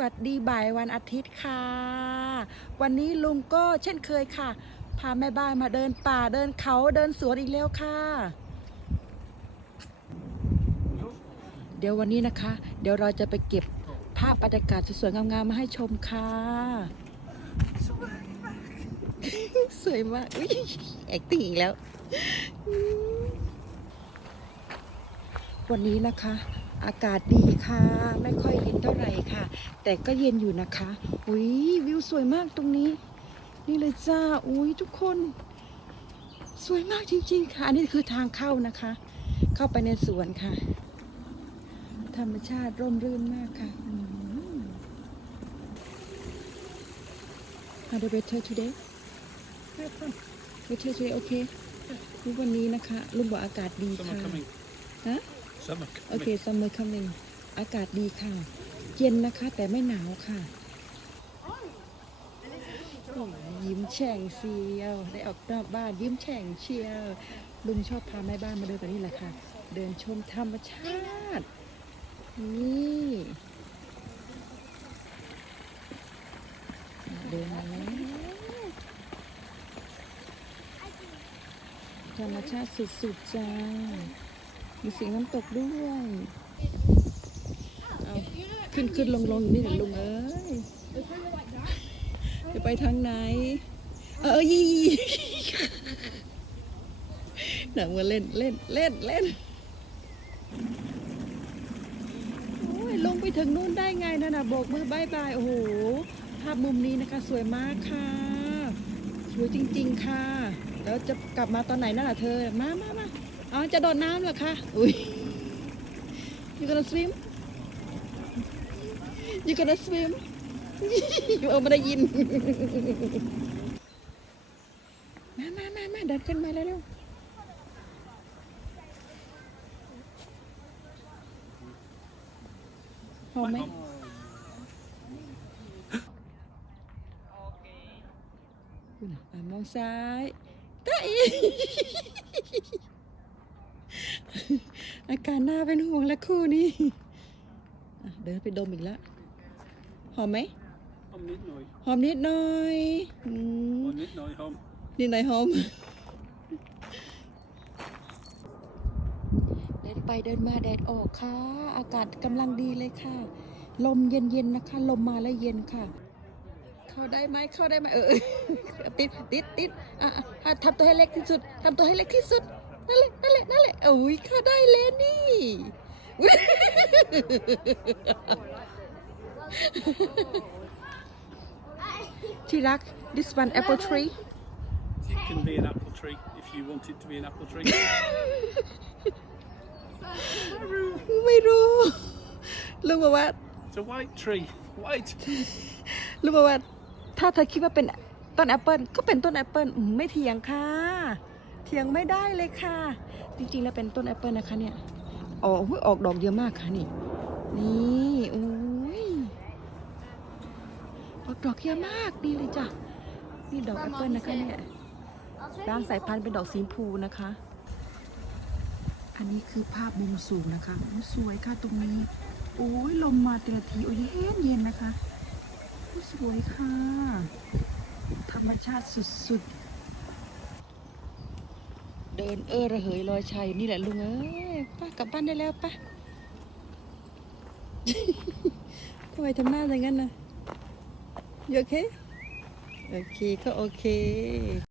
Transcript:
วัสดีบ่ายวันอาทิตย์ค่ะ วันนี้ลุงก็เช่นเคยค่ะ พาแม่บ้านมาเดินป่าเดินเขาเดินสวนอีกแล้วค่ะ เดี๋ยววันนี้นะคะ เดี๋ยวเราจะไปเก็บภาพบรรยากาศสวยๆงามๆมาให้ชมค่ะสวยมากอุ้ยแอคติ้งอีกแล้ว วันนี้นะคะ อากาศดีค่ะ ไม่ค่อยเย็นเท่าไหร่ค่ะ แต่ก็เย็นอยู่นะคะอุ้ยวิวสวยมากตรงนี้ นี่เลยจ้าอุ้ยทุกคน สวยมากจริงๆค่ะ อันนี้คือทางเข้านะคะ เข้าไปในสวนค่ะ ธรรมชาติร่มรื่นมากค่ะอืม How the weather today weather today okay วันนี้นะคะลุงบอกอากาศดี Summer ค่ะ coming. ฮะ Summer โอ coming. เค summer coming อากาศดีค่ะ เย็นนะคะ แต่ไม่หนาวค่ะโอ้ยยิ้มแฉ่งเชียว ได้ออกนอกบ้านยิ้มแฉ่งเชียว ลุงชอบพาแม่บ้านมาเดินแบบนี้แหละค่ะ เดินชมธรรมชาติ นี่ เดินมาแล้วธรรมชาติสุดๆจ้า มีเสียงน้ำตกด้วยเอาขึ้นขึ้นลงลงนี่แหละลุงเอ้ยจะไปทางไหน เออยี่หนังมาเล่นเล่นเล่นเล่นโอ้ยลงไปถึงนู่นได้ไงนั่นน่ะโบกมือบายบาย โอ้โห ภาพมุมนี้นะคะ สวยมากค่ะ สวยจริง ๆ ค่ะ แล้วจะกลับมาตอนไหนนั่นล่ะเธอ มามามา อ๋อ จะโดดน้ำเหรอคะ อุ้ย you gonna swim you gonna swim อยู่เอาไม่ได้ยิน มามามามาเดินขึ้นมาแล้วเร็วหอมไหมคุณอะมองซ้ายตาอี อาการน่าเป็นห่วงและคู่นี้อะเดินไปดมอีกแล้วหอมไหม Om niet nooit. หอมนิดหน่อยอืม Om niet nooit om. นิดหน่อยหอมเดินไปเดินมาแดดออกค่ะ อากาศกำลังดีเลยค่ะ ลมเย็นๆนะคะ ลมมาแล้วเย็นค่ะ เข้าได้ไหมเข้าได้ไหมเออเออติดติดติดอะอะทำตัวให้เล็กที่สุดทำตัวให้เล็กที่สุด นั่นแหละนั่นแหละนั่นแหละโอ้ยเข้าได้เลยนี่ที่รัก this one apple tree It can be an apple tree if you want it to be an apple tree. ไม่รู้ลุงบอกว่า it's a white tree. White. ลุงบอกว่าถ้าเธอคิดว่าเป็นต้นแอปเปิลก็เป็นต้นแอปเปิลอืมไม่เถียงค่ะ เถียงไม่ได้เลยค่ะ จริงๆแล้วเป็นต้นแอปเปิลนะคะเนี่ยออกอุ๊ยออกดอกเยอะมากค่ะนี่ นี่อุ้ยออกดอกเยอะมากดีเลยจ้ะนี่ดอกแอปเปิลนะคะเนี่ยบางสายพันธุ์เป็นดอกสีมพูนะคะ อันนี้คือภาพมุมสูงนะคะโอ้สวยค่ะตรงนี้ โอ้ยลมมาแต่ละทีโอ้ยเย็นเย็นๆนะคะโอ้สวยค่ะ ธรรมชาติสุดๆ เดินเออระเหยลอยชายนี่แหละลุงเอ้ยป้ากลับบ้านได้แล้วป้าทำไมทำหน้าอย่างนั้นนะโอเค โอเคก็โอเค